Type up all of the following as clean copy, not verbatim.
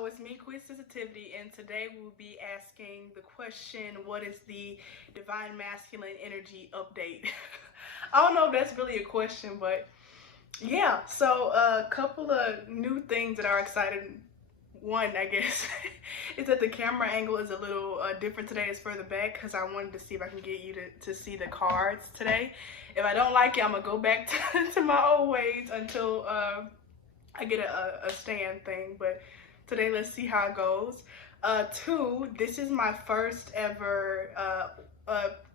Hello, it's me, Quiz Sensitivity, and today we'll be asking the question, what is the Divine Masculine Energy update? I don't know if that's really a question, but yeah, so a couple of new things that are exciting. One, I guess, is that the camera angle is a little different today. It's further back because I wanted to see if I can get you to see the cards today. If I don't like it, I'm going to go back to my old ways until I get a stand thing, but today let's see how it goes. Two, this is my first ever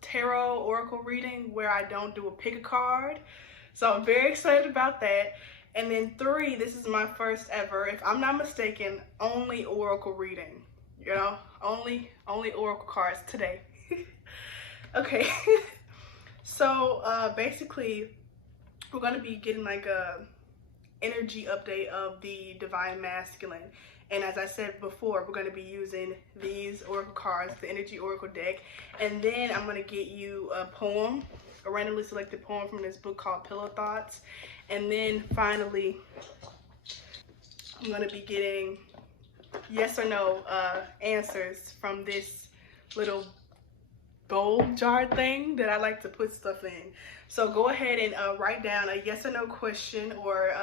tarot oracle reading where I don't do a pick a card, so I'm very excited about that. And then three, this is my first ever, if I'm not mistaken, only oracle reading. You know, only oracle cards today. Okay. So basically we're gonna be getting like a energy update of the Divine Masculine. And as I said before, we're going to be using these oracle cards, the energy oracle deck, and then I'm going to get you a poem, a randomly selected poem from this book called Pillow Thoughts. And then finally I'm going to be getting yes or no answers from this little bowl jar thing that I like to put stuff in. So go ahead and write down a yes or no question, or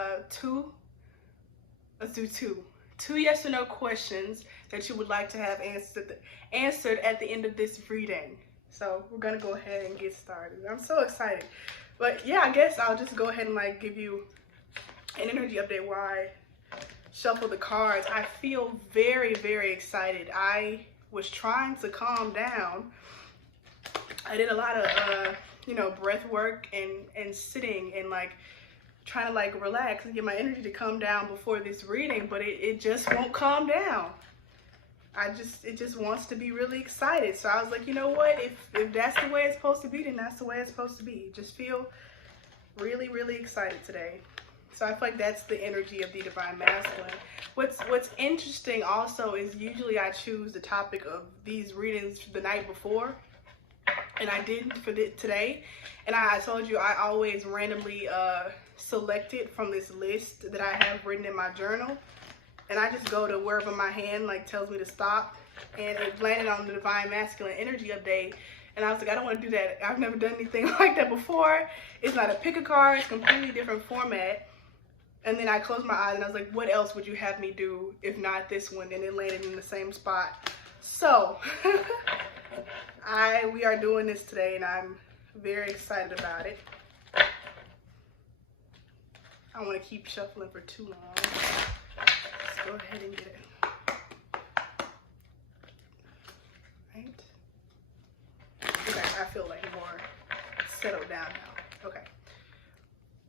let's do two yes or no questions that you would like to have answered at the end of this reading. So we're gonna go ahead and get started. I'm so excited. But yeah, I guess I'll just go ahead and like give you an energy update while I shuffle the cards. I feel very, very excited. I was trying to calm down. I did a lot of you know, breath work and sitting and like trying to like relax and get my energy to come down before this reading, but it just won't calm down. It just wants to be really excited. So I was like, you know what, if that's the way it's supposed to be, then that's the way it's supposed to be. Just feel really, really excited today. So I feel like that's the energy of the Divine Masculine. What's interesting also is usually I choose the topic of these readings the night before, and I didn't for today. And I told you I always randomly select it from this list that I have written in my journal, and I just go to wherever my hand like tells me to stop, and it landed on the Divine Masculine Energy Update. And I was like, I don't want to do that. I've never done anything like that before. It's not a pick a card, it's completely different format. And then I closed my eyes and I was like, what else would you have me do if not this one? And it landed in the same spot. So we are doing this today, and I'm very excited about it. I don't want to keep shuffling for too long. Let's go ahead and get it. Right? Okay, I feel like more settled down now. Okay.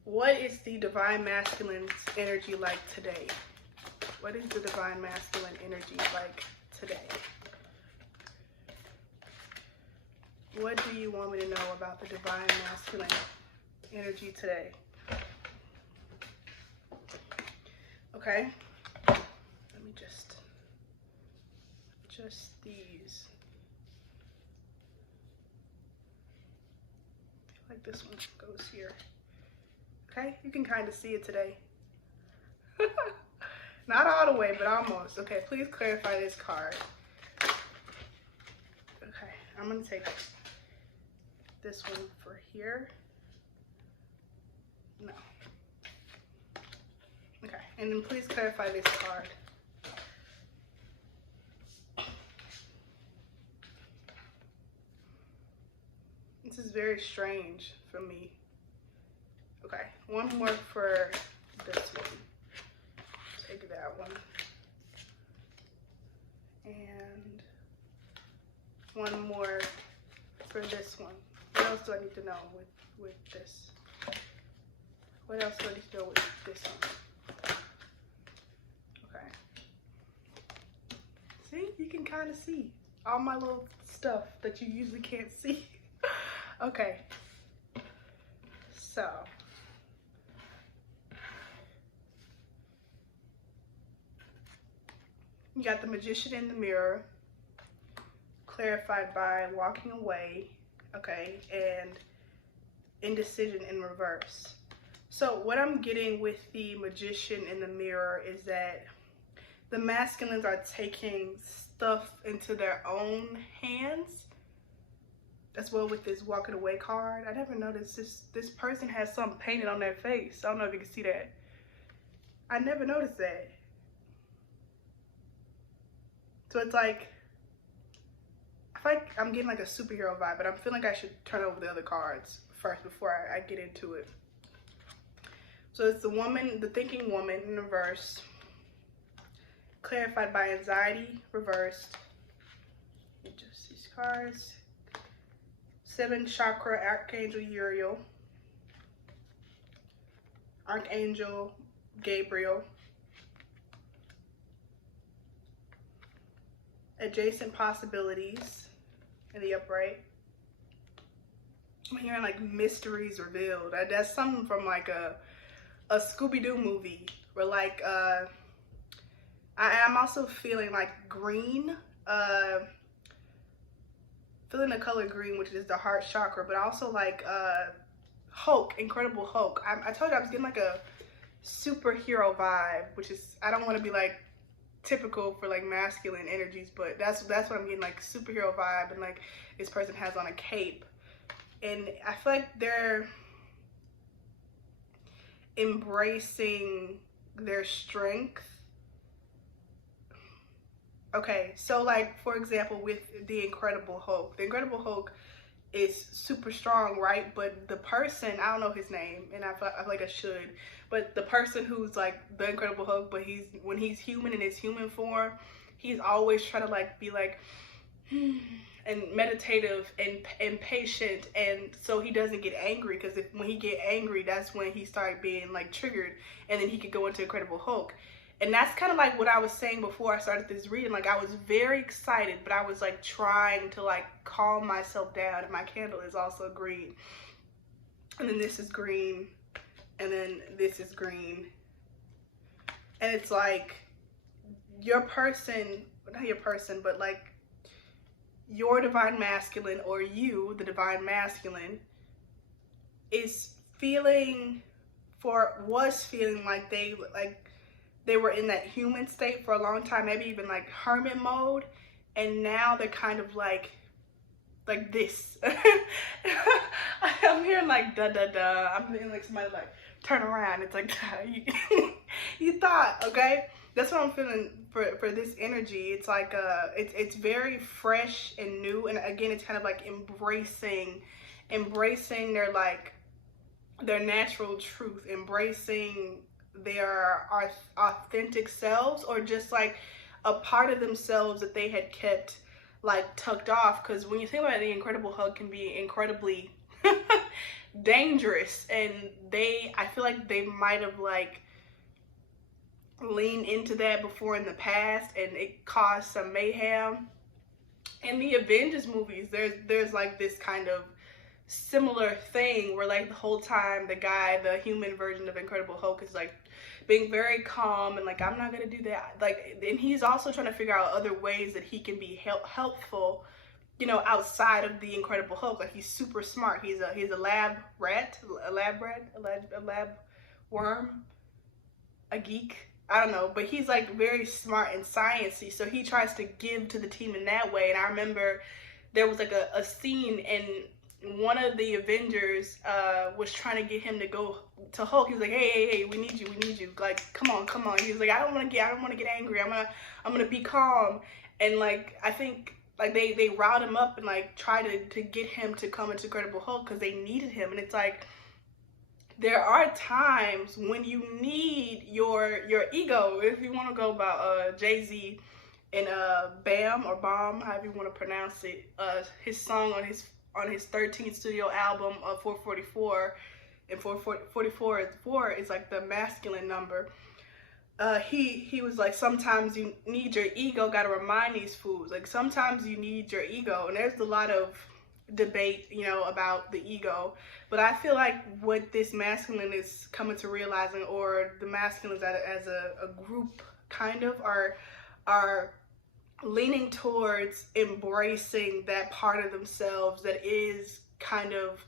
What is the Divine Masculine's energy like today? What is the Divine Masculine energy like today? What do you want me to know about the Divine Masculine energy today? Okay, let me just adjust these. I feel like this one goes here. Okay, you can kind of see it today. Not all the way, but almost. Okay, please clarify this card. Okay, I'm gonna take this one for here. No. Okay, and then please clarify this card. This is very strange for me. Okay, one more for this one. Take that one. And one more for this one. What else do I need to know with this? What else do I need to know with this one? Okay. See, you can kind of see all my little stuff that you usually can't see. Okay. So. You got the Magician in the Mirror, clarified by walking away, okay, and indecision in reverse. So what I'm getting with the Magician in the Mirror is that the masculines are taking stuff into their own hands. As well with this walking away card. I never noticed this person has something painted on their face. I don't know if you can see that. I never noticed that. So it's like, I feel like I'm getting like a superhero vibe, but I'm feeling like I should turn over the other cards first before I get into it. So it's the woman, the thinking woman in reverse. Clarified by anxiety, reversed. Just these cards. 7 chakra, Archangel Uriel. Archangel Gabriel. Adjacent possibilities in the upright. I'm hearing like mysteries revealed. That's something from like a Scooby-Doo movie where like I'm also feeling like green, feeling the color green, which is the heart chakra, but also like Hulk, Incredible Hulk. I told you I was getting like a superhero vibe, which is, I don't want to be like typical for like masculine energies, but that's what I'm getting, like superhero vibe. And like this person has on a cape, and I feel like they're embracing their strength. Okay, so like for example with the Incredible Hulk is super strong, right? But the person, I don't know his name, and I feel like I should, but the person who's like the Incredible Hulk, but when he's human in his human form, he's always trying to like be like and meditative and patient, and so he doesn't get angry, because when he get angry, that's when he started being like triggered, and then he could go into Incredible Hulk. And that's kind of like what I was saying before I started this reading. Like I was very excited, but I was like trying to like calm myself down. And my candle is also green. And then this is green. And then this is green. And it's like your person, not your person, but like your divine masculine, or you, the divine masculine, was feeling like they were in that human state for a long time, maybe even like hermit mode, and now they're kind of like this. I'm hearing like da da da. I'm hearing like somebody like turn around. It's like you thought, okay? That's what I'm feeling for this energy. It's like it's very fresh and new, and again, it's kind of like embracing their natural truth, embracing their authentic selves, or just like a part of themselves that they had kept like tucked off. Because when you think about it, the Incredible Hulk can be incredibly dangerous, and I feel like they might have like leaned into that before in the past, and it caused some mayhem. In the Avengers movies, there's like this kind of similar thing where like the whole time the human version of Incredible Hulk is like being very calm and like, I'm not gonna do that, like, and he's also trying to figure out other ways that he can be helpful, you know, outside of the Incredible Hulk. Like he's super smart. He's a lab rat, a lab worm, a geek, I don't know, but he's like very smart and sciencey, so he tries to give to the team in that way. And I remember there was like a scene, and one of the Avengers was trying to get him to go to Hulk. He was like, hey, we need you. Like, come on. He was like, I don't want to get angry. I'm gonna be calm. And like, I think like they riled him up and like tried to get him to come into Incredible Hulk because they needed him. And it's like, there are times when you need your ego. If you want to go about Jay-Z and Bam or Bomb, however you want to pronounce it, his song on his 13th studio album of 444, and 444 is like the masculine number. He was like, sometimes you need your ego, gotta remind these fools. Like sometimes you need your ego, and there's a lot of debate, you know, about the ego. But I feel like what this masculine is coming to realizing, or the masculines as a group kind of are leaning towards embracing that part of themselves that is kind of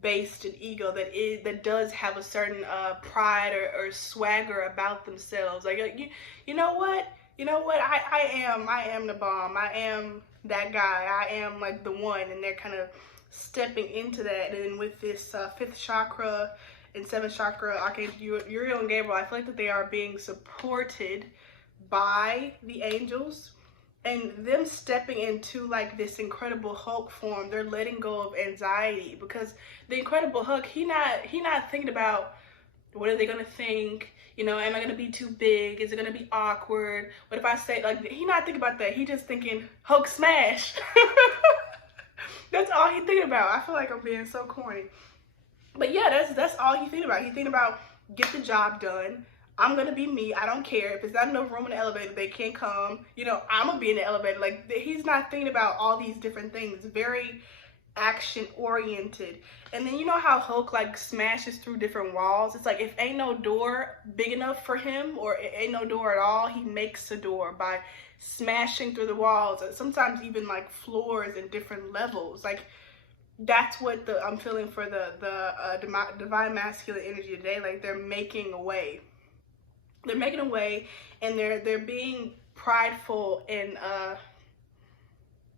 based in ego, that does have a certain pride or swagger about themselves. Like, you know what? you know what, I am the bomb. I am that guy. I am like the one, and they're kind of stepping into that. And with this fifth chakra and seventh chakra, Archangel Uriel and Gabriel, I feel like that they are being supported by the angels, and them stepping into like this Incredible Hulk form. They're letting go of anxiety, because the Incredible Hulk, he not thinking about what are they gonna think, you know, am I gonna be too big, is it gonna be awkward, what if I say, like, he not thinking about that. He just thinking Hulk smash. That's all he thinking about. I feel like I'm being so corny, but yeah, that's all he thinking about. He thinking about get the job done. I'm gonna be me. I don't care if it's not enough room in the elevator. They can't come. You know, I'm gonna be in the elevator. Like, he's not thinking about all these different things. Very action oriented. And then you know how Hulk like smashes through different walls. It's like if ain't no door big enough for him, or it ain't no door at all, he makes a door by smashing through the walls, and sometimes even like floors and different levels. Like, that's what I'm feeling for the divine masculine energy today. Like, they're making a way. They're making a way, and they're being prideful and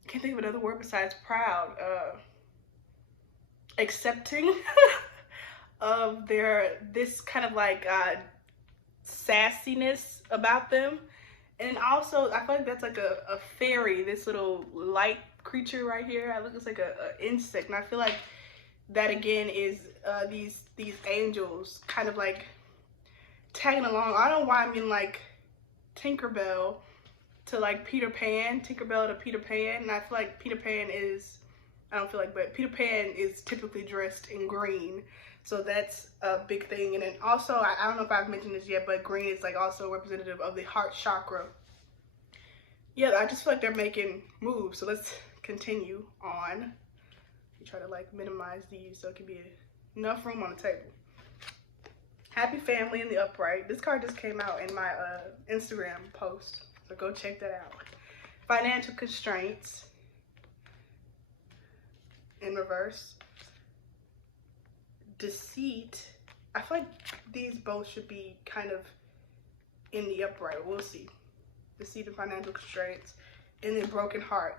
can't think of another word besides proud. Accepting of this kind of like sassiness about them. And also I feel like that's like a fairy, this little light creature right here. I look, it's like a insect, and I feel like that again is these angels kind of like tagging along. I don't know why I'm in like Tinkerbell to like Peter Pan, Tinkerbell to Peter Pan, and I feel like Peter Pan is, I don't feel like, but Peter Pan is typically dressed in green, so that's a big thing. And then also, I don't know if I've mentioned this yet, but green is like also representative of the heart chakra. Yeah, I just feel like they're making moves, so let's continue on. We try to like minimize these so it can be enough room on the table. Happy family in the upright. This card just came out in my Instagram post, so go check that out. Financial constraints in reverse. Deceit. I feel like these both should be kind of in the upright. We'll see. Deceit and financial constraints. And then broken heart.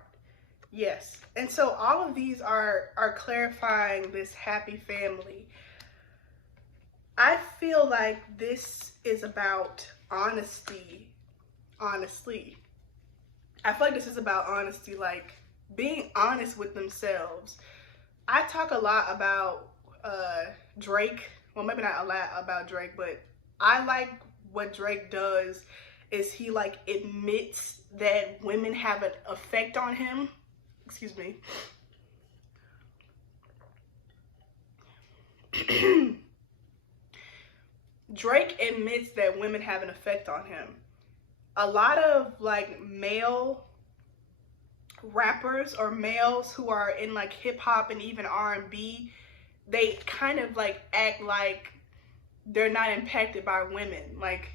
Yes. And so all of these are clarifying this happy family. I feel like this is about honesty. Honestly, I feel like this is about honesty, like being honest with themselves. I talk a lot about Drake. Well, maybe not a lot about Drake, but I like what Drake does is he like admits that women have an effect on him. Excuse me. Drake admits that women have an effect on him. A lot of like male rappers or males who are in like hip hop and even R&B, they kind of like act like they're not impacted by women. Like,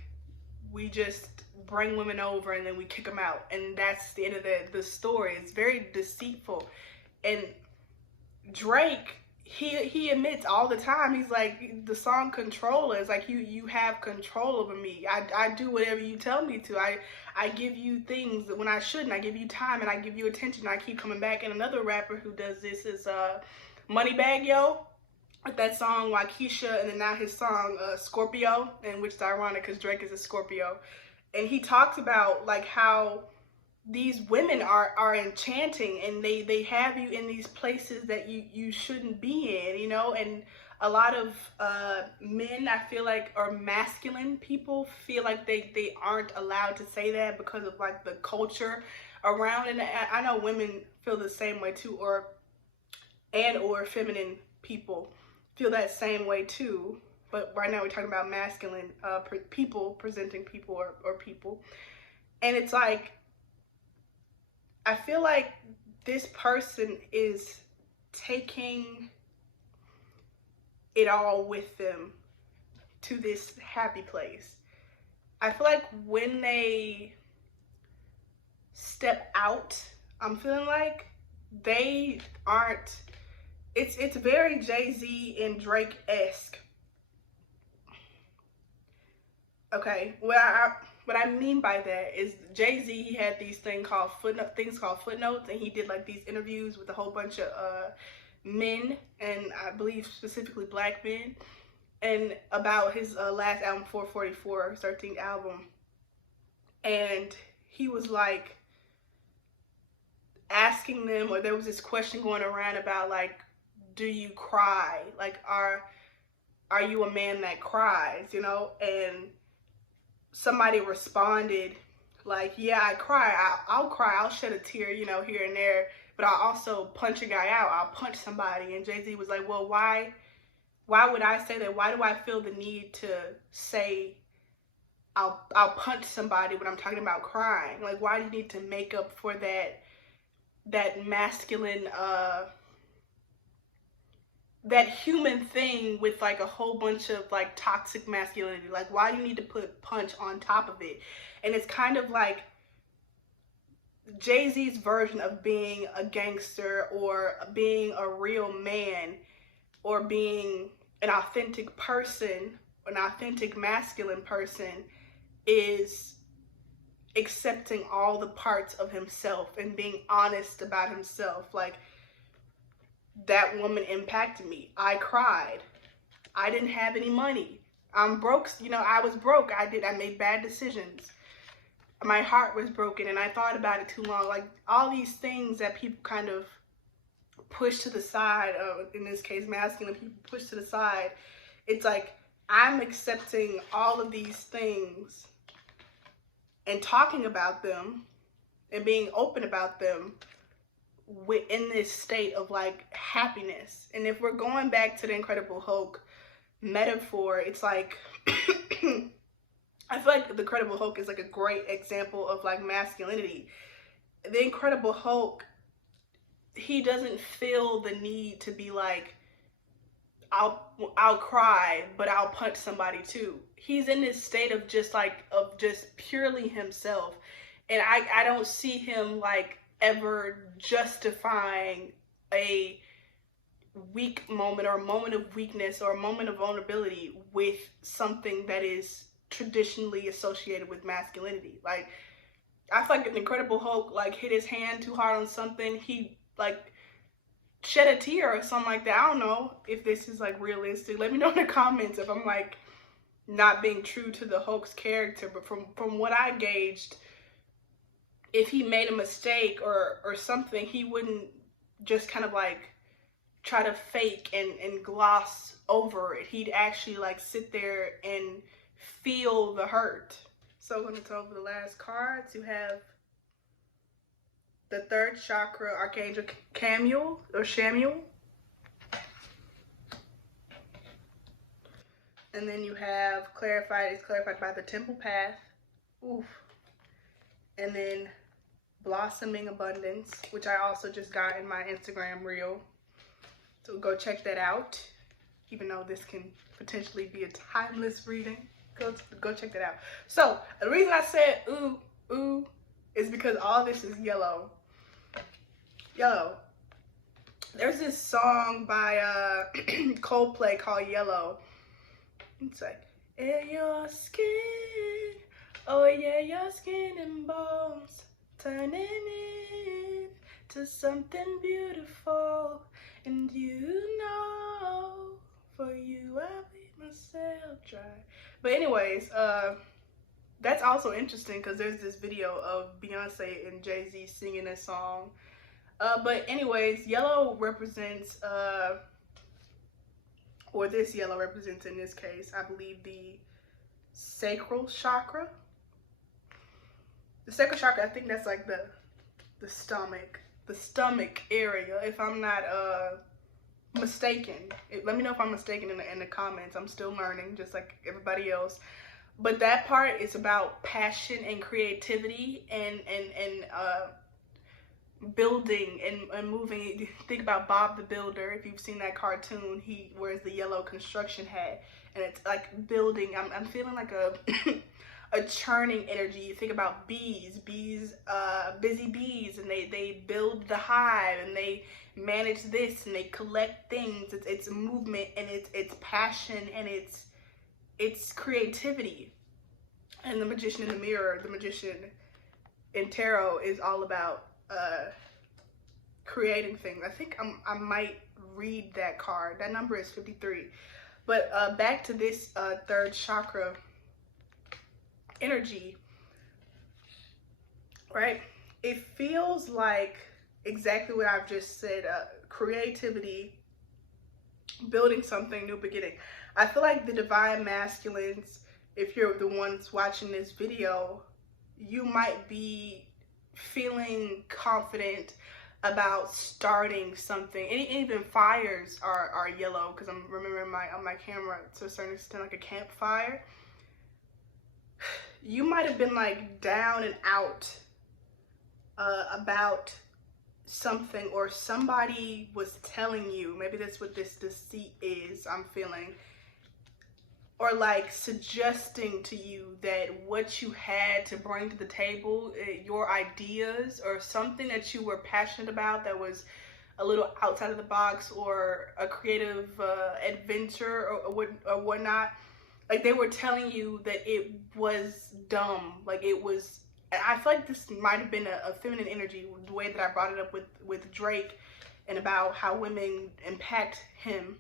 we just bring women over and then we kick them out, and that's the end of the story. It's very deceitful. And Drake, he admits all the time, he's like, the song Controller is like, you have control over me. I do whatever you tell me to. I give you things when I shouldn't. I give you time and I give you attention. I keep coming back. And another rapper who does this is Moneybagg Yo, with that song Waukesha, and then now his song Scorpio, and which is ironic because Drake is a Scorpio. And he talks about like how these women are enchanting, and they have you in these places that you shouldn't be in, you know. And a lot of men, I feel like, or masculine people feel like they aren't allowed to say that because of like the culture around. And I know women feel the same way too, or feminine people feel that same way too. But right now we're talking about masculine people, presenting people or people. And it's like, I feel like this person is taking it all with them to this happy place. I feel like when they step out, I'm feeling like they aren't, it's very Jay-Z and Drake-esque. Okay, well, what I mean by that is Jay-Z, he had these things called footnotes, and he did like these interviews with a whole bunch of men, and I believe specifically black men, and about his last album, 444, his 13th album. And he was like asking them, or there was this question going around about like, do you cry? Like, are you a man that cries, you know? And somebody responded like, yeah, I cry. I'll cry. I'll shed a tear, you know, here and there, but I'll also punch a guy out. I'll punch somebody. And Jay-Z was like, well, why would I say that? Why do I feel the need to say I'll punch somebody when I'm talking about crying? Like, why do you need to make up for that masculine, that human thing with like a whole bunch of like toxic masculinity? Like, why do you need to put punch on top of it? And it's kind of like Jay-Z's version of being a gangster, or being a real man, or being an authentic person, an authentic masculine person, is accepting all the parts of himself and being honest about himself. Like, that woman impacted me. I cried. I didn't have any money. I'm broke. You know, I was broke. I made bad decisions. My heart was broken, and I thought about it too long. Like, all these things that people kind of push to the side, in this case, masculine people push to the side. It's like, I'm accepting all of these things and talking about them and being open about them in this state of like happiness. And if we're going back to the Incredible Hulk metaphor, it's like I feel like the Incredible Hulk is like a great example of like masculinity. The Incredible Hulk, he doesn't feel the need to be like, I'll cry, but I'll punch somebody too. He's in this state of just purely himself. And I don't see him like ever justifying a weak moment, or a moment of weakness, or a moment of vulnerability with something that is traditionally associated with masculinity. Like, I feel like an Incredible Hulk like hit his hand too hard on something. He like shed a tear or something like that. I don't know if this is like realistic. Let me know in the comments if I'm like not being true to the Hulk's character. But from what I gauged, if he made a mistake or something, he wouldn't just kind of like try to fake and gloss over it. He'd actually like sit there and feel the hurt. So when it's over the last cards, you have the third chakra, Archangel Chamuel or Shamuel. And then you have it's clarified by the Temple Path. Oof. And then Blossoming Abundance, which I also just got in my Instagram reel. So go check that out. Even though this can potentially be a timeless reading, go check that out. So the reason I said ooh is because all this is yellow. Yellow. There's this song by Coldplay called Yellow. It's like, in your skin, oh yeah, your skin and bones turning into something beautiful. And you know, for you I leave myself dry. But anyways, that's also interesting because there's this video of Beyonce and Jay-Z singing this song. But anyways, yellow represents, or this yellow represents in this case, I believe the sacral chakra. The sacral chakra, I think that's like the stomach area, if I'm not mistaken. Let me know if I'm mistaken in the comments. I'm still learning, just like everybody else. But that part is about passion and creativity and building and moving. Think about Bob the Builder. If you've seen that cartoon, he wears the yellow construction hat, and it's like building. I'm feeling like a a churning energy. You think about bees, busy bees, and they build the hive, and they manage this, and they collect things. It's movement, and it's passion, and it's creativity. And the Magician in the Mirror, the Magician in Tarot is all about creating things. I think I might read that card. That number is 53. But back to this third chakra energy, right? It feels like exactly what I've just said, creativity, building something new, beginning. I feel like the divine masculines, if you're the ones watching this video, you might be feeling confident about starting something. And even fires are yellow, because I'm remembering on my camera to a certain extent like a campfire. You might have been like down and out about something, or somebody was telling you, maybe that's what this deceit is, I'm feeling, or like suggesting to you that what you had to bring to the table, your ideas or something that you were passionate about that was a little outside of the box, or a creative adventure or whatnot, like they were telling you that it was dumb, like it was. I feel like this might have been a feminine energy, the way that I brought it up with Drake and about how women impact him.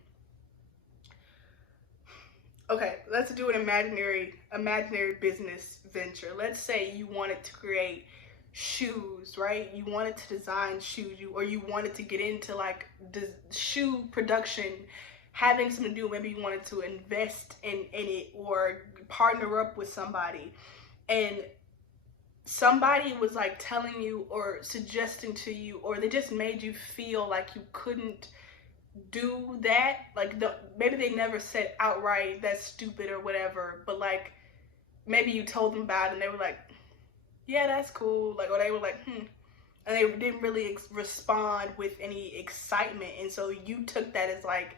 Okay, let's do an imaginary business venture. Let's say you wanted to create shoes, right? You wanted to design shoes, or you wanted to get into like shoe production, having something to do. Maybe you wanted to invest in it or partner up with somebody, and somebody was like telling you or suggesting to you, or they just made you feel like you couldn't do that. Like maybe they never said outright that's stupid or whatever, but like maybe you told them about it and they were like, yeah, that's cool, like, or they were like, and they didn't really respond with any excitement, and so you took that as like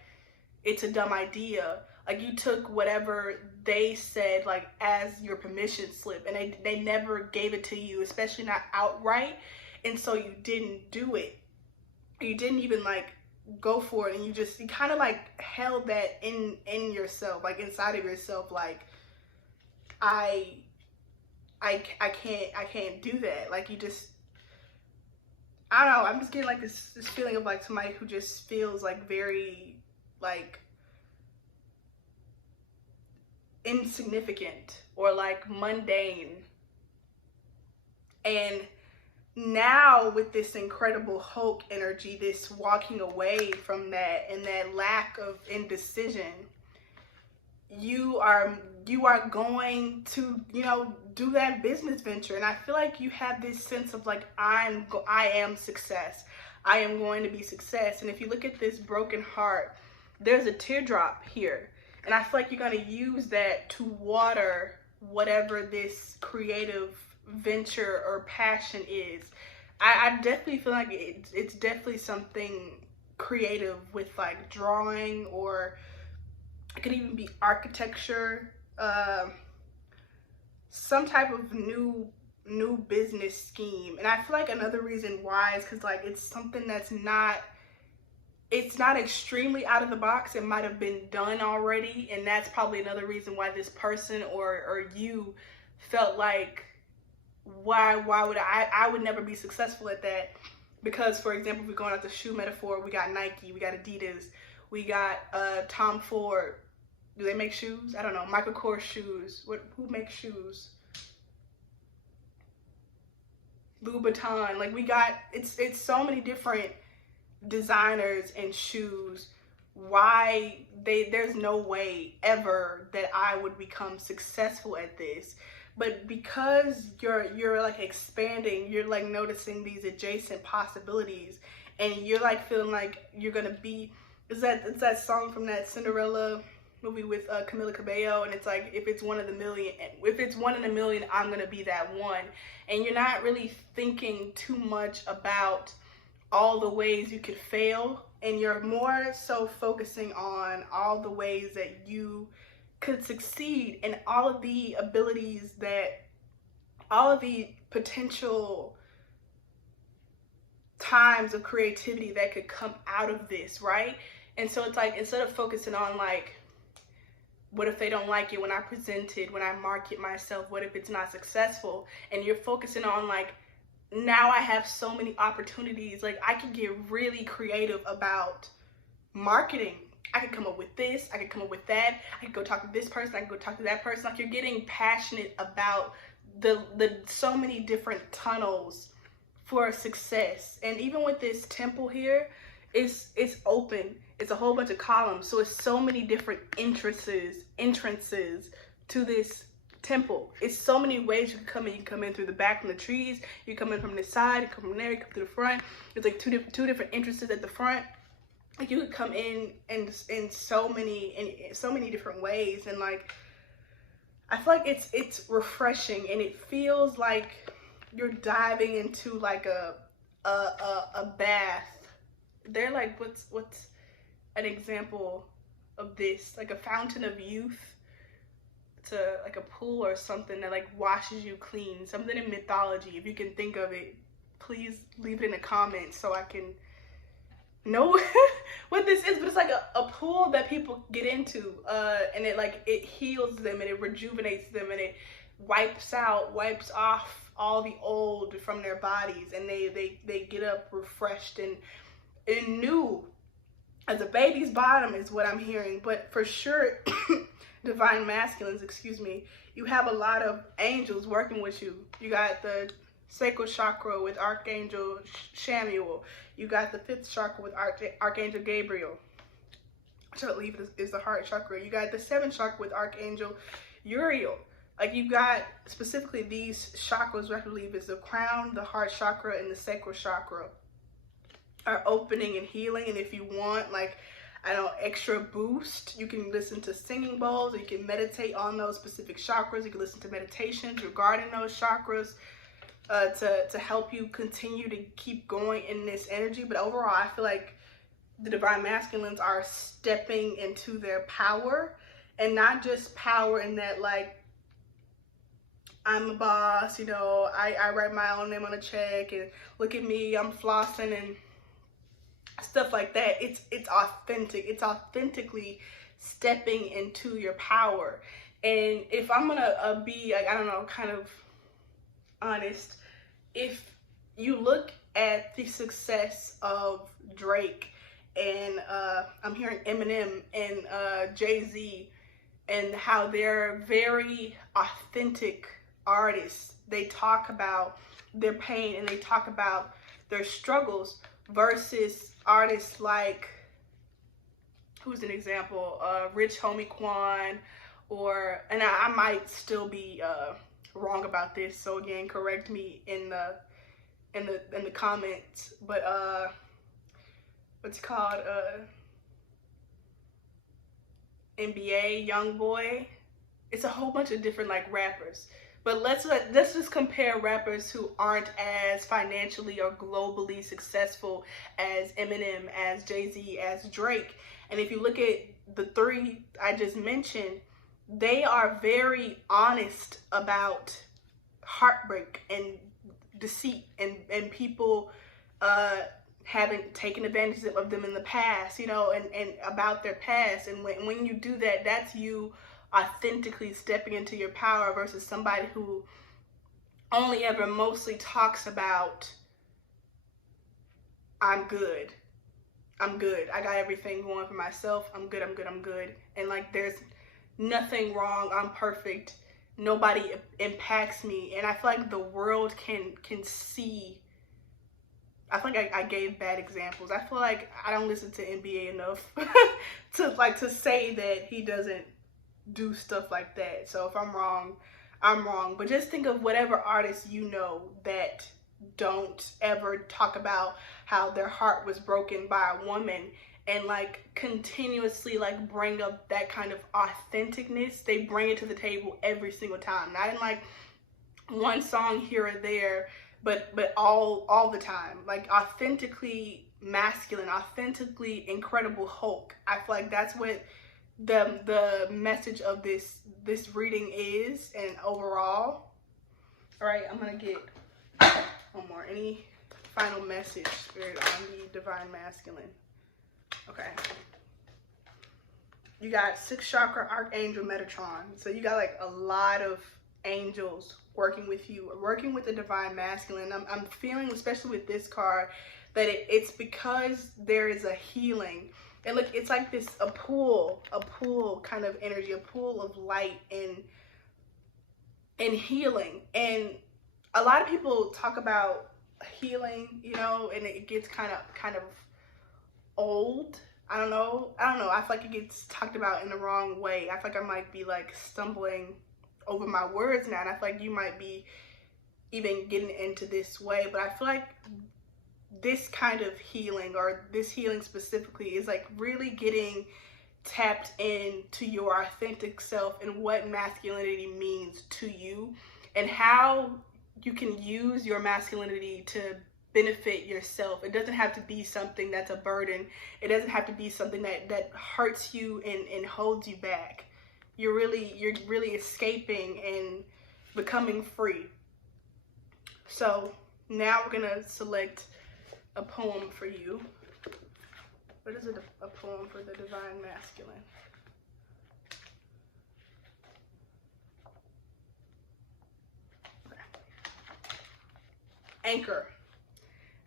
it's a dumb idea. Like you took whatever they said like as your permission slip, and they never gave it to you, especially not outright, and so you didn't do it. You didn't even like go for it, and you kind of like held that in yourself, like inside of yourself, like I can't do that. Like you just, I don't know, I'm just getting like this feeling of like somebody who just feels like very like insignificant or like mundane. And now with this incredible Hulk energy, this walking away from that and that lack of indecision, you are going to, do that business venture. And I feel like you have this sense of like, I am success. I am going to be success. And if you look at this broken heart, there's a teardrop here. And I feel like you're going to use that to water whatever this creative venture or passion is. I definitely feel like it's definitely something creative with like drawing, or it could even be architecture, some type of new business scheme. And I feel like another reason why is because like it's something that's not, it's not extremely out of the box. It might have been done already, and that's probably another reason why this person or you felt like, why would I would never be successful at that. Because for example, if we're going out the shoe metaphor, we got Nike, we got Adidas, we got Tom Ford. Do they make shoes? I don't know. Michael Kors shoes. Who makes shoes? Louis Vuitton. Like we got, it's so many different designers and shoes. Why there's no way ever that I would become successful at this. But because you're like expanding, you're like noticing these adjacent possibilities, and you're like feeling like you're gonna be, it's that song from that Cinderella movie with Camila Cabello, and it's like, if it's one in a million, I'm gonna be that one. And you're not really thinking too much about all the ways you could fail, and you're more so focusing on all the ways that you could succeed, and all of the abilities that, all of the potential times of creativity that could come out of this, right? And so it's like, instead of focusing on like What if they don't like it when I present it, when I market myself? What if it's not successful? And you're focusing on like, now I have so many opportunities. Like I can get really creative about marketing. I could come up with this, I could come up with that, I could go talk to this person, I could go talk to that person. Like you're getting passionate about the so many different tunnels for success. And even with this temple here, it's open. It's a whole bunch of columns. So it's so many different entrances to this temple. It's so many ways you can come in. You can come in through the back from the trees, you come in from this side, you come from there, you come through the front. It's like two different entrances at the front. Like you could come in so many different ways. And like I feel like it's refreshing, and it feels like you're diving into like a bath. They're like, what's an example of this? Like a fountain of youth to like a pool or something that like washes you clean. Something in mythology. If you can think of it, please leave it in the comments so I can know what this is. But it's like a pool that people get into, and it heals them, and it rejuvenates them, and it wipes off all the old from their bodies, and they get up refreshed and new as a baby's bottom, is what I'm hearing. But for sure, divine masculines, excuse me, you have a lot of angels working with you. You got the sacral chakra with Archangel Shamuel. You got the 5th chakra with Archangel Gabriel, which I believe is the heart chakra. You got the 7th chakra with Archangel Uriel. Like you got specifically these chakras, which I believe is the crown, the heart chakra, and the sacral chakra, are opening and healing. And if you want like, I don't know, extra boost, you can listen to singing bowls, or you can meditate on those specific chakras. You can listen to meditations regarding those chakras to help you continue to keep going in this energy. But overall, I feel like the divine masculines are stepping into their power, and not just power in that like, I'm a boss, you know, I write my own name on a check, and look at me, I'm flossing and stuff like that. It's authentic. It's authentically stepping into your power. And if I'm gonna be like, I don't know, kind of honest, if you look at the success of Drake and I'm hearing Eminem and Jay-Z, and how they're very authentic artists. They talk about their pain and they talk about their struggles, versus artists like, who's an example, Rich Homie Quan, or, and I might still be wrong about this, so again, correct me in the comments, but what's it called, NBA Youngboy. It's a whole bunch of different like rappers. But let's just compare rappers who aren't as financially or globally successful as Eminem, as Jay-Z, as Drake. And if you look at the 3 I just mentioned, they are very honest about heartbreak and deceit and people having taken advantage of them in the past, you know, and about their past. And when you do that, that's you authentically stepping into your power, versus somebody who only ever mostly talks about, I'm good, I got everything going for myself, I'm good, and like there's nothing wrong, I'm perfect, nobody impacts me. And I feel like the world can see. I feel like I gave bad examples. I feel like I don't listen to NBA enough to say that he doesn't do stuff like that. So if I'm wrong, I'm wrong. But just think of whatever artists you know that don't ever talk about how their heart was broken by a woman, and like continuously like bring up that kind of authenticness. They bring it to the table every single time. Not in like one song here or there, but all the time. Like authentically masculine, authentically Incredible Hulk. I feel like that's what the message of this reading is. And overall, all right, I'm gonna get one more. Any final message, Spirit, on the divine masculine? Okay. You got 6th chakra Archangel Metatron. So you got like a lot of angels working with you, working with the divine masculine. I'm feeling, especially with this card, that it's because there is a healing. And look, it's like this, a pool kind of energy, a pool of light and healing. And a lot of people talk about healing, you know, and it gets kind of old. I don't know. I feel like it gets talked about in the wrong way. I feel like I might be like stumbling over my words now, and I feel like you might be even getting into this way, but I feel like this kind of healing, or this healing specifically, is like really getting tapped into your authentic self and what masculinity means to you, and how you can use your masculinity to benefit yourself. It doesn't have to be something that's a burden. It doesn't have to be something that hurts you and holds you back. You're really escaping and becoming free. So now we're gonna select a poem for you. What is it? A poem for the divine masculine. Okay. Anchor.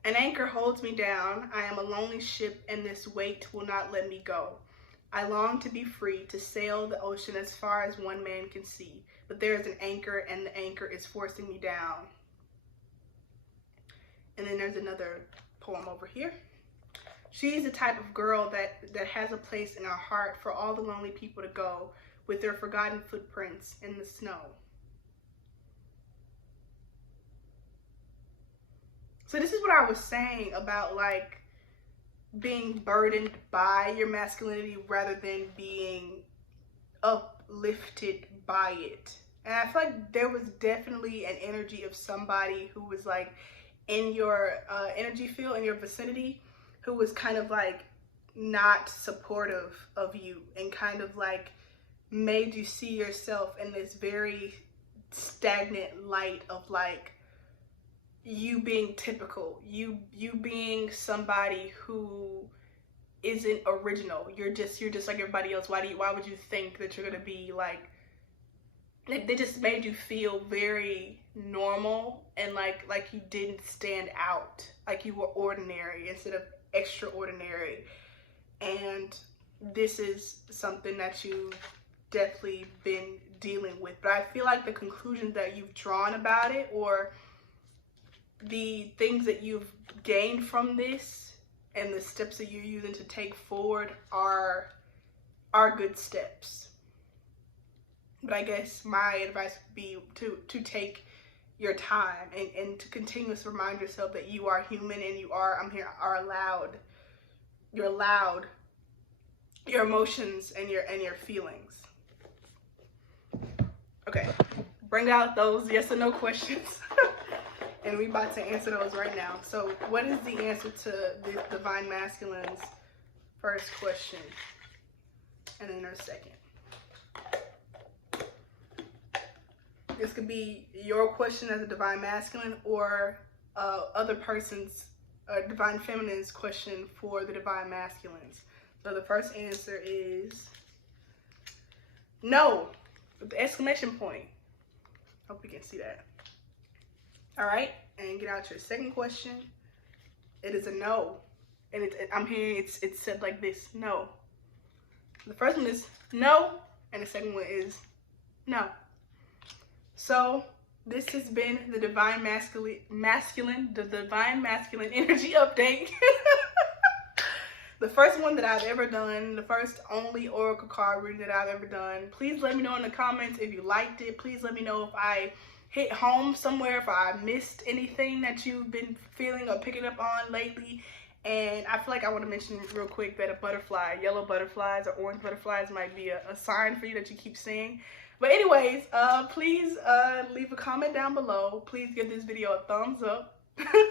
An anchor holds me down. I am a lonely ship, and this weight will not let me go. I long to be free, to sail the ocean as far as one man can see. But there is an anchor, and the anchor is forcing me down. And then there's another poem over here. She's the type of girl that has a place in our heart for all the lonely people to go, with their forgotten footprints in the snow. So this is what I was saying about like being burdened by your masculinity rather than being uplifted by it. And I feel like there was definitely an energy of somebody who was like in your energy field, in your vicinity, who was kind of like not supportive of you and kind of like made you see yourself in this very stagnant light of like you being typical, you being somebody who isn't original. You're just like everybody else. Why would you think that you're gonna be like, they just made you feel very normal and like you didn't stand out, like you were ordinary instead of extraordinary. And this is something that you've definitely been dealing with. But I feel like the conclusions that you've drawn about it, or the things that you've gained from this and the steps that you're using to take forward are good steps. But I guess my advice would be to take your time and to continuously remind yourself that you are human and you're allowed your emotions and your feelings. Okay, bring out those yes or no questions. And we're about to answer those right now. So what is the answer to the divine masculine's first question? And then their second. This could be your question as a divine masculine, or other person's divine feminine's question for the divine masculines. So the first answer is no, with the exclamation point. Hope you can see that. All right, and get out your second question. It is a no, and I'm hearing it's said like this: no. The first one is no, and the second one is no. So this has been the divine masculine energy update. The first one that I've ever done, the first only oracle card reading that I've ever done. Please let me know in the comments if you liked it. Please let me know if I hit home somewhere, if I missed anything that you've been feeling or picking up on lately. And I feel like I want to mention real quick that a butterfly, yellow butterflies or orange butterflies, might be a sign for you that you keep seeing. But anyways, please leave a comment down below. Please give this video a thumbs up.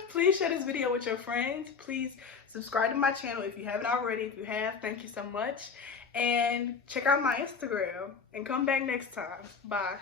Please share this video with your friends. Please subscribe to my channel if you haven't already. If you have, thank you so much. And check out my Instagram and come back next time. Bye.